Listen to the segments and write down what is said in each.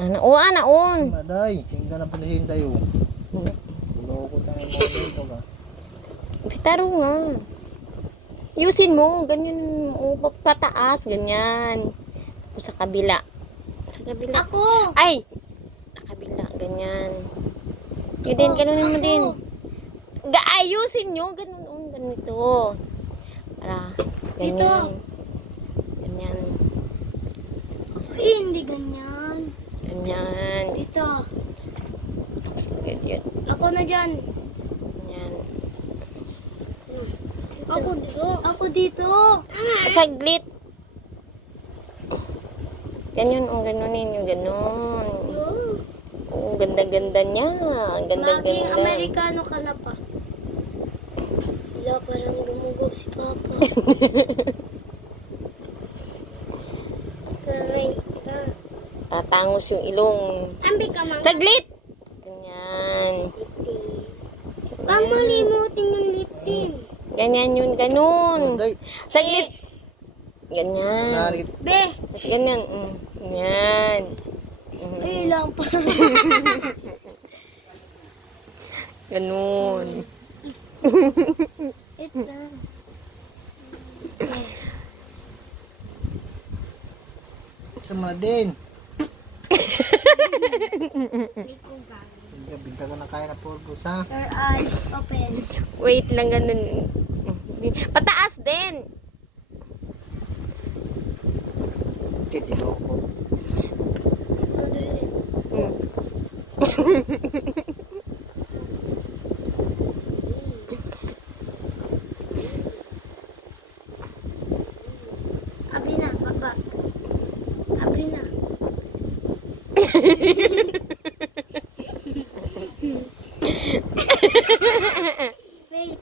Ana, o ana on. Maday, tingnan na pulihin tayo. Loko tayo mga dito ka. Bitaro nga. Yusin mo, ganyan mo, pataas, ganyan. Tapos sa kabila. Sa kabila. Ako! Ay! Sa kabila, ganyan. Yun din, ganunin mo din. Ayusin nyo, ganun, ganito. Para, ganyan. Ito. Ganyan. Hindi ganyan. Ganyan. Dito. Tapos, ganyan. Ako na dyan. Ganyan. Ako dito. Saglit. Ganyan, ganunin yung ganun. Oh, ganda-ganda niya. Maging Ganda-ganda. Amerikano ka na pa. Wala, parang gumugo si Papa. Taray. Tatangos yung ilong. Ambi ka mga. Saglit! Ganyan. Huwag mo limutin yung lip tint. Ganyan yun, ganun. Maday, Saglit. Ganyan. narit. Be, Tapos ganyan. Ganyan. ay lang pa. Ganun. Ito. Sama din. Binta ko na kaya na purpose ha. Your eyes open. Wait lang, ganun. Pataas din. Kit iloko. Hmm. Abri na, Papa. Abri na. Wait.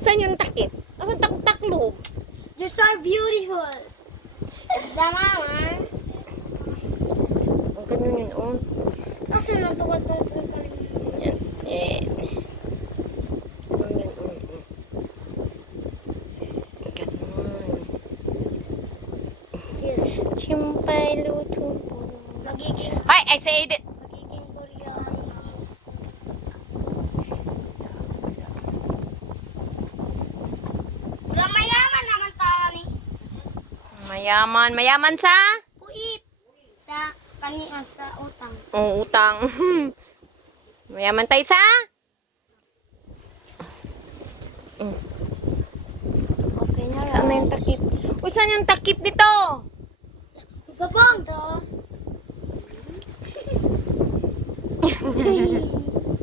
Saan yung takip? Asan taklo? You're so beautiful. Is the mama? Oh, ganun yun, oh. Kaso natuwa-tuwa ka rin. Yan. Eh. Ganun, Ganun. Yes. Chimpay luto po. Magiging, Hi, I said it. magiging Koreano. Pero mayaman naman tayo ni. Mayaman. Mayaman sa? Puit. Sa kanya sa utang. Oh, utang. Mayaman tayo sa? Okay na Saan na yung takip? Uy, saan yung takip nito? Babang to.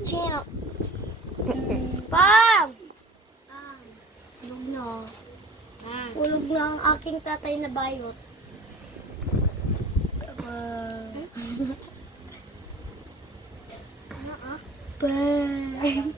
Chino. Pam! Tulog na. Tulog na ang aking tatay na bayot. Pam!